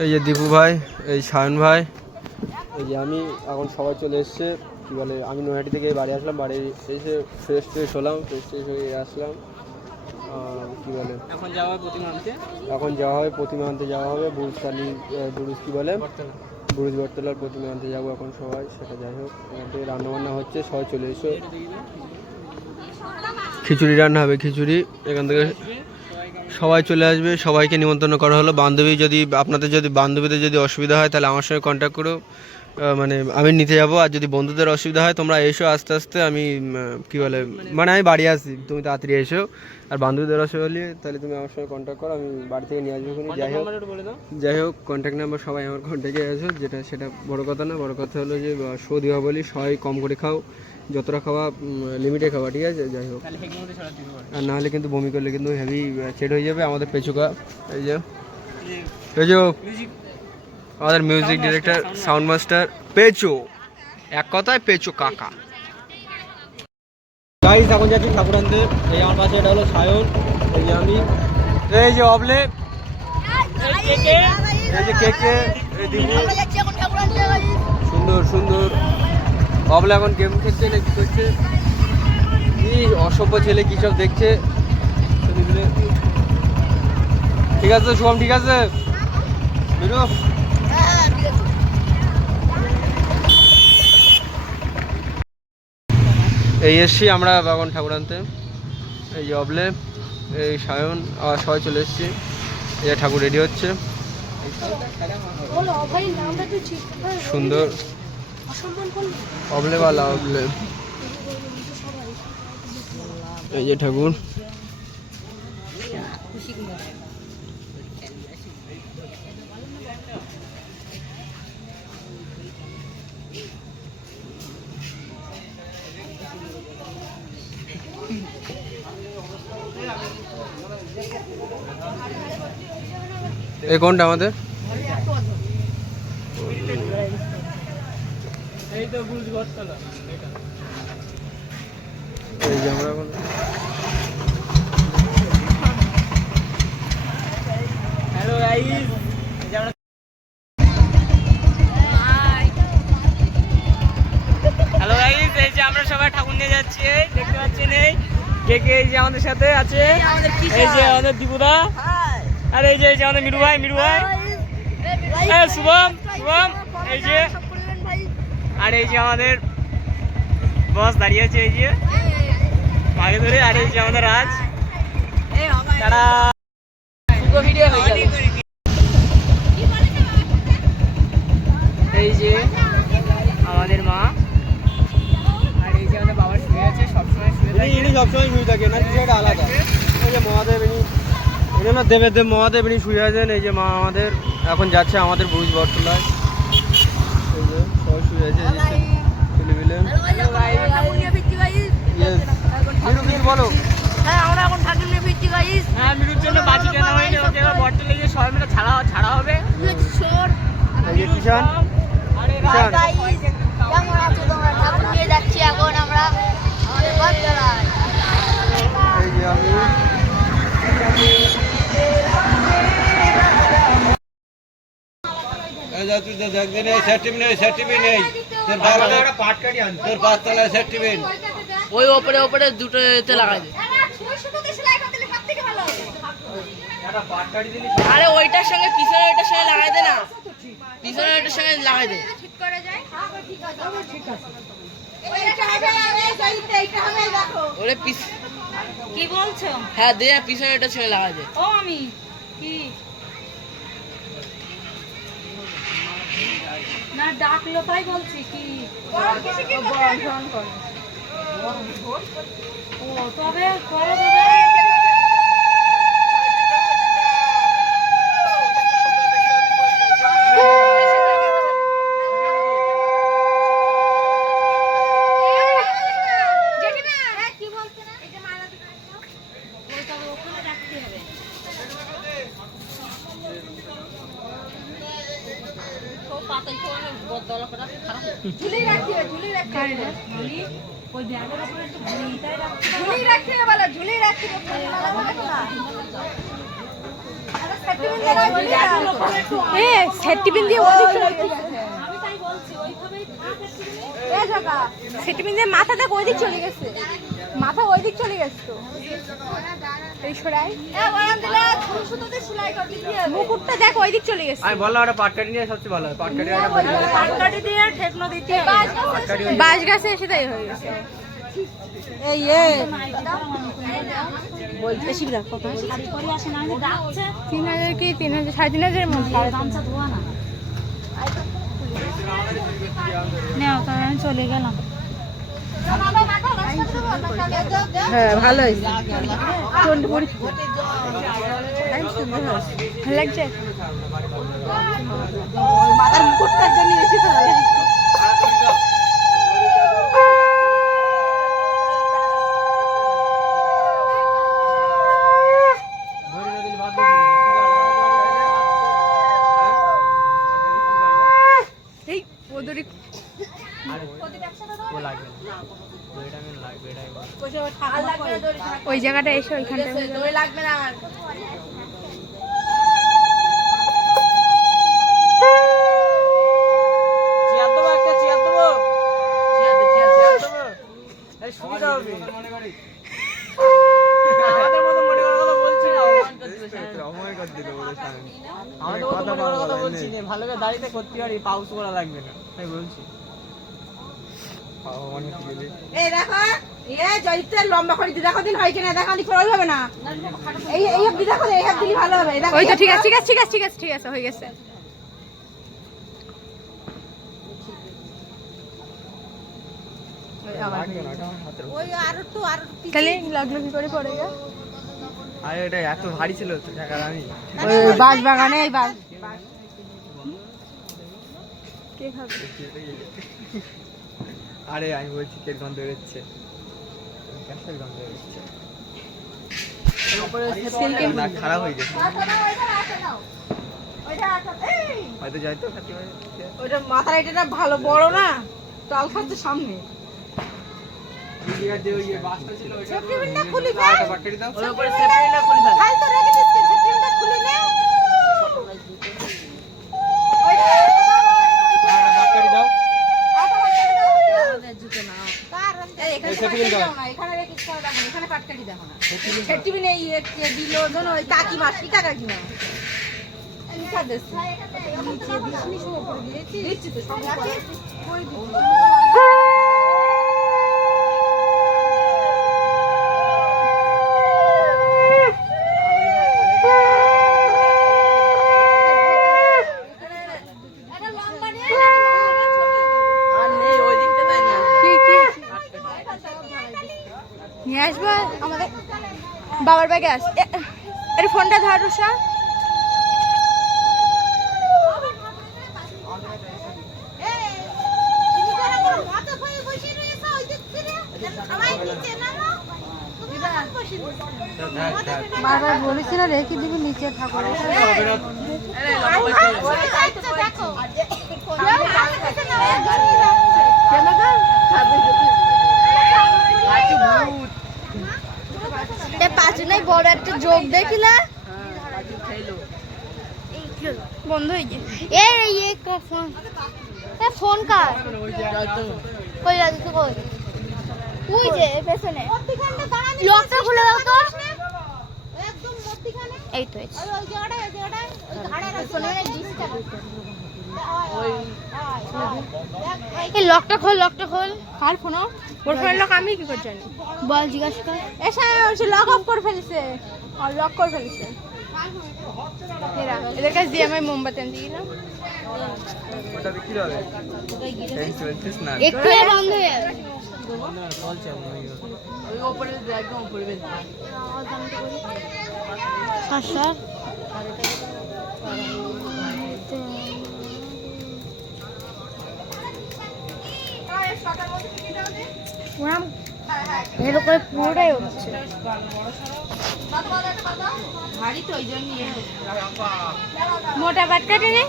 এই যে দীপু ভাই, এই সায়ন ভাই, এই যে আমি। এখন সবাই চলে এসছে। কী বলে, আমি নৈহাটি থেকে বাড়ি আসলাম, বাড়ি এসে ফ্রেশ হলাম, ফ্রেশ হয়ে আসলাম। কী বলে, এখন যাওয়া হবে প্রতিমা আনতে যাওয়া হবে বুরুজ কী বলে, বুরুজ বটতলার প্রতিমা আনতে যাবো এখন সবাই। সেটা যাই হোক, এখান থেকে রান্নাবান্না হচ্ছে, সবাই চলে এসো। খিচুড়ি রান্না হবে, খিচুড়ি। এখান থেকে সবাই চলে আসবে, সবাইকে নিমন্ত্রণ করা হলো। আপনাদের বান্ধবীদের যদি অসুবিধা হয় তাহলে আমার সঙ্গে কন্ট্যাক্ট করো, মানে আমি নিতে যাবো। আর যদি বন্ধুদের অসুবিধা হয় তোমরা এসো আস্তে আস্তে, আমি কী বলে, মানে আমি বাড়ি আসি, তুমি তাড়াতাড়ি এসো। আর বান্ধবীদের অসুবিধা হলে তাহলে তুমি আমার সঙ্গে কন্ট্যাক্ট করো, আমি বাড়ি থেকে নিয়ে আসবো। যাই হোক কন্ট্যাক্ট নাম্বার সবাই আমার কন্ট্যাক্টে আছো, সেটা বড় কথা না। বড় কথা হলো যে শো দেওয়া বলি, সবাই কম করে খাও, যতটা খাওয়া লিমিটে খাওয়া, ঠিক আছে। যাই হোক, আর নাহলে কিন্তু বমি করলে কিন্তু হেভি চেট হয়ে যাবে। আমাদের পেচুকা, এই যে পেচু, আমাদের মিউজিক ডিরেক্টর, সাউন্ড মাস্টার পেচু, এক কথায় পেচু কাকা। গাইস এখন যাচ্ছি ঠাকুর আনতে। এই আমার পাশে এটা হলো সায়ন, এই যে আমি, এই যে অবলে, এই যে কেকে, সুন্দর সুন্দর। অবলে এখন গেম খেলছে না কি করছে, কি অসভ্য ছেলে কি সব দেখছে। ঠিক আছে শুভম, ঠিক আছে বেরো। এই এসছি আমরা এখন ঠাকুর আনতে। এই যে অবলে, এই সায়ন, সবাই চলে এসছি। এই যে ঠাকুর রেডি হচ্ছে, সুন্দর। অবলেওয়ালা অবলে, এই যে ঠাকুর। এই কোনটা আমাদের, এই যে আমরা এখন হ্যালো গাইস, হ্যালো গাইস, এই যে আমরা সবাই ঠাকুর নিয়ে যাচ্ছি, দেখতে পাচ্ছেন। এই কে এই যে আমাদের সাথে আছে, এই যে আমাদের দীপুদা, আর এই যে আমাদের মিরু ভাই, শুভম, এই যে, আর এই যে আমাদের বস দাঁড়িয়ে আছে, এই যে আগে ধরে। আর এই যে আমাদের রাজ, তারা ভিডিও হয়ে যাবে। এই যে আমাদের মা, আর এই যে আমাদের বাবা শুয়ে আছে, সবসময় শুয়ে থাকে না, বিষয়টা আলাদা। এই যে মহাদেব, দেবের মহাদেব শুয়ে আছেন। এই যে মা আমাদের এখন যাচ্ছে আমাদের বুরুজ বটতলায়, এই যে সবাই শুয়ে আছে। বলো, হ্যাঁ আমরা এখন ঠাকুর নিয়ে ফিরছি গাইস। হ্যাঁ, মিরুর জন্য বাজি কেনা হয়নি, ওকে এবার বটতলায় গিয়ে সবাই মিলে ছাড়া হবে। কিষান, কেমন আছো তোমরা? ঠাকুর নিয়ে যাচ্ছি এখন আমরা আমাদের বটতলায়। এই যে আমি, ওই ওপরে দুটো লাগাই দে। আরে ওইটার সঙ্গে পিছনে ওইটার সঙ্গে লাগাই দে না, পিছনে ওইটার সঙ্গে লাগাই দে। ওরে কি বলছো? হ্যাঁ দে, পিছনে ওইটার সঙ্গে লাগাই দে। ও আমি কি না ডাকলো তাই বলছি কি, ও তবে করে দেবে। ঝুলি রাখতে ওই ব্যাগের উপরে একটু ঝুলি রাখতে বলো, ঝুলি রাখতে এ সেফটি পিন দিয়ে ওদিক চলে গেছে। সেফটি পিন দিয়ে মাথাটা ওই দিক চলে গেছে, মাথা ওই দিক চলে গেছে তো। এই সরাই মুকুটটা দেখ ওই দিক চলে গেছে। আমি বললাম ওটা পাটকাঠি নিয়ে সবচেয়ে ভালো হয়, পাটকাঠি দিয়ে ঠেকনো দিতে বাঁশ গাছে এসে তাই হয়ে গেছে। এই বলতেছি না কত 3000 কি 3000 3500 মধ্যে নেও তো আমি চলে গেলাম। হ্যাঁ ভালো হয়েছে, ভালো লাগছে। মাথার মুকুটটার জন্য বেশি ভালো লাগছে। ওই জায়গাটা এসে ওইখানটা লাগবে না। ভালো করে দাঁড়িয়ে করতে পারি, পাউস করা লাগবে না, তাই বলছি। লম্বা করে দেখো দিন হয় কিনা, দেখো হবে না। এই অবধি দেখো, এই অবধি ভালো হবে। ওই তো ঠিক আছে ঠিক আছে ঠিক আছে ঠিক আছে ঠিক আছে হয়ে গেছে। এটা এত ভারী ছিল বাঁশ বাগানে এই বাঁশ আরে আমি বলছি কের গন্ধ বেরোচ্ছে, গ্যাসের গন্ধ বেরোচ্ছে, খারাপ হয়ে গেছে হয়তো যাইতো। ওইটা মাথার এটা ভালো বড় না, তাল খাচ্ছে সামনে। কাকিমা শিকা কাকিমা দিচ্ছি তো সব নিয়ে আসবো আমাদের বাবার ব্যাগে আস। এর ফোনটা ধর রুষা। বারবার বলেছিল রেখে দিবি নিচে ঠাকুর। পাঁচজনে বড় একটা যোগ দেখিলা বন্ধ হয়ে গেছে। ফোন কার কই রাজু কই তুই যে পেছনে লকটা খুলে দাও তো। একদম মধ্যখানে এই তো ওই জায়গাটা ওই জায়গাটা ওই ঘাড়ের ফোনে ডিসটার্ব ওই এই লকটা খোল। কার ফোন? ওর ফোনের লক আমি কি করে জানি? বল জিজ্ঞাসা কর। এসে ওই লক অফ করে ফেলেছে, আর লক করে ফেলেছে। এরা এদের কাছে দিয়ে আমি মোমবাতি আনতে গেলাম। ওটা বিক্রি হবে একটু বন্ধ হয়ে যাবে। ওই উপরে একদম উপরে বেশ স্যার এরকম পুরোটাই হচ্ছে মোটা বাটকাটে নেই।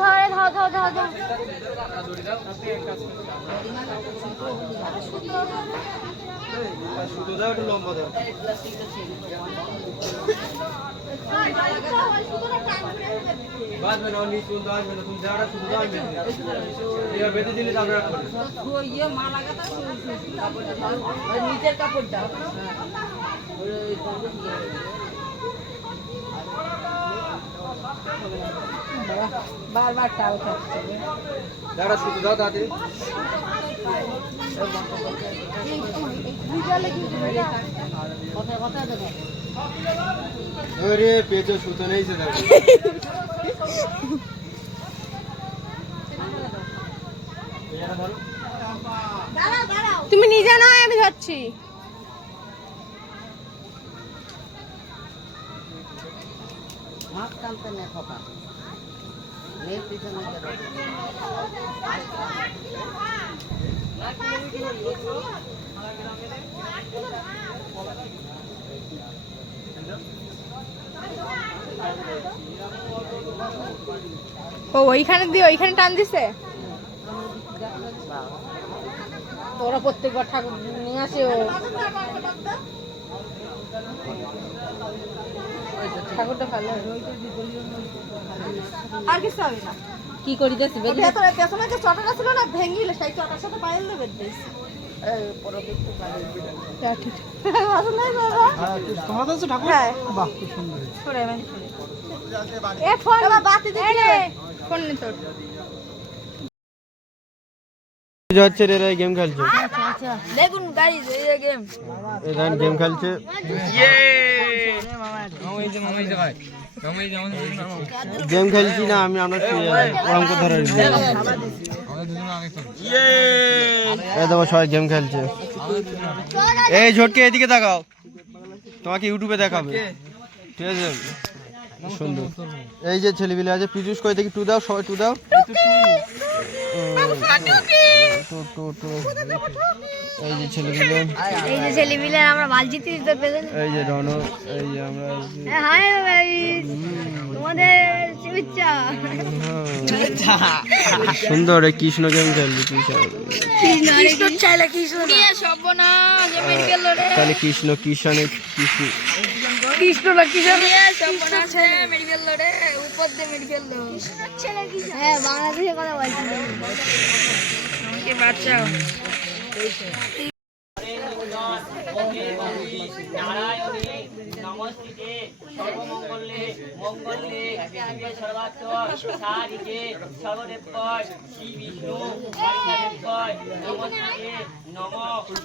ধরে ধর ধর ধর ধর সুতো দাও, একটু লম্বা দাও। বাঁধবে না, নিচ পর্যন্ত আসবে না, তুমি যাওয়াটা শুধু দাও, আমি বেঁধে দিই। এবার বেঁধে দিলে তারপরে আর করবে না। নিচের কাপড়টা বারবার টাও খাচ্ছে যাওয়াটা শুধু দাও তাড়াতাড়ি। কথা কথা দেবে আরে পেঁচো সুতো নেই সে দেখো। এটা ধরো। তুমি নিজে নয়, আমি ধরছি। মাছ টানতে নেই কথা মেয়ের পিছনে ও ওইখানে দিয়ে ওইখানে টান দিছে। ওরা প্রত্যেকবার ঠাকুর নিয়ে আসে ও ঠাকুরটা ভালো আর কিছু হবে না। কি করিতেছি ভেতরে পেছনে যে চটাটা ছিল না, ভেঙে সেই চটার সাথে পাইল দেবে দিস। তোমার কাছে ঠাকুর? হ্যাঁ। বাহ, খুব সুন্দর। সরে আমি সরে। এ ফোন বাতি দিলে ফোন নে তোর। যাচ্ছে রে, গেম খেলছে। দেখুন গাইস, এই গেম এখানে গেম খেলছে। গেম খেলছি না আমি, আমরা ওরকম করে ধরে এই দেখো সবাই গেম খেলছে। এই ঝটকে এদিকে তাকাও, তোমাকে ইউটিউবে দেখাবে, ঠিক আছে? সুন্দর। এই যে ছেলেপিলে আছে, পিজুস করে দেখি টু দাও, সবাই টু দাও। এই যে ছেলেপিলে, এই যে ছেলেমিলে আমরা মাল জিতে দিতে পেরে। এই যে রণ, এই যে আমরা। হাই ভাই, তোমাদের শুভেচ্ছা। সুন্দর এই কৃষ্ণ গেম খেলবি, কৃষ্ণ চাইলে কৃষ্ণ নিয়ে সব না মেডিকেল রে। তাহলে কৃষ্ণ কৃষণে কৃষ্ণ কৃষ্ণ না কৃষ্ণ নিয়ে সব না আছে মেডিকেল রে, উপর দিয়ে মেডিকেল লো। হ্যাঁ, বাংলাদেশে কথা বলছি। কে বাঁচাও। নারায়ণে নমস্তে সর্বমঙ্গলে মঙ্গলে শিবে সর্বাত্র সারিকে সর্বদেবয় শ্রী বিষ্ণু হরিদেবয় নমস্তে নম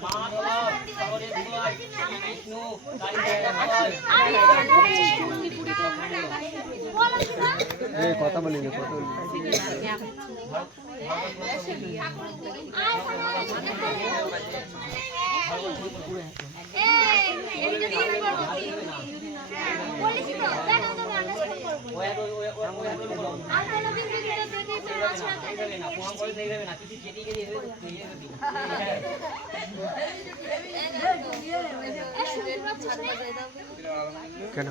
মাধব সর্বদেবয় শ্রী বিষ্ণু হরিদেবয়। এই কথা বলি না, কথা বলি। কেন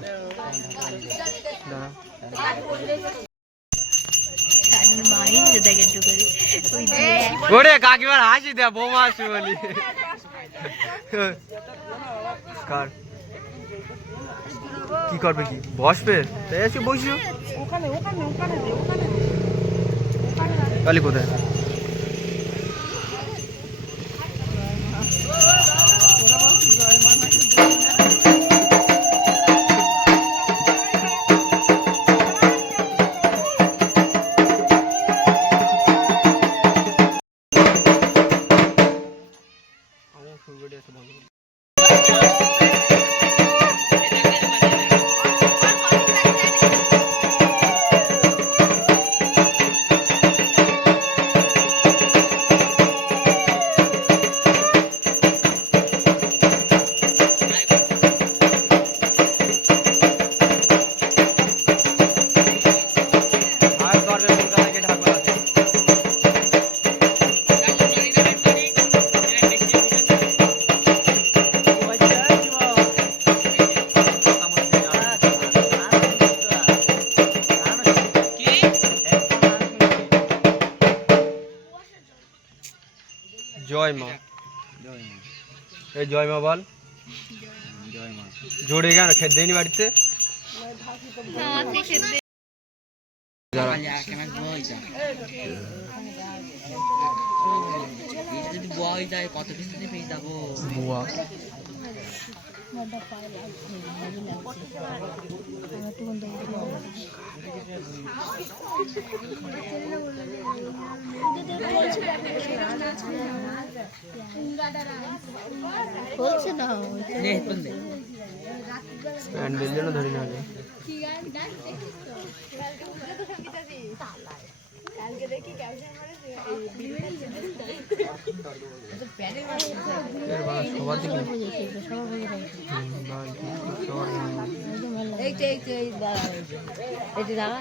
ওরে কাকিমার হাসি দেয়া, বৌমা আসবে বলি। কার কি করবে, কি বসবে? তাই আজকে বসিও। কালি কোথায়? জয় মা। এই জয় মা বল। জোরে কেন খেতে দেয়নি বাড়িতে? যদি বুয়া হয়ে যায় কত দিন থেকে পেয়ে যাবো? বুয়া বলছে না প্যান্ডেল যেন ধরে না যায়। সবার দিকে এই দাঁড়া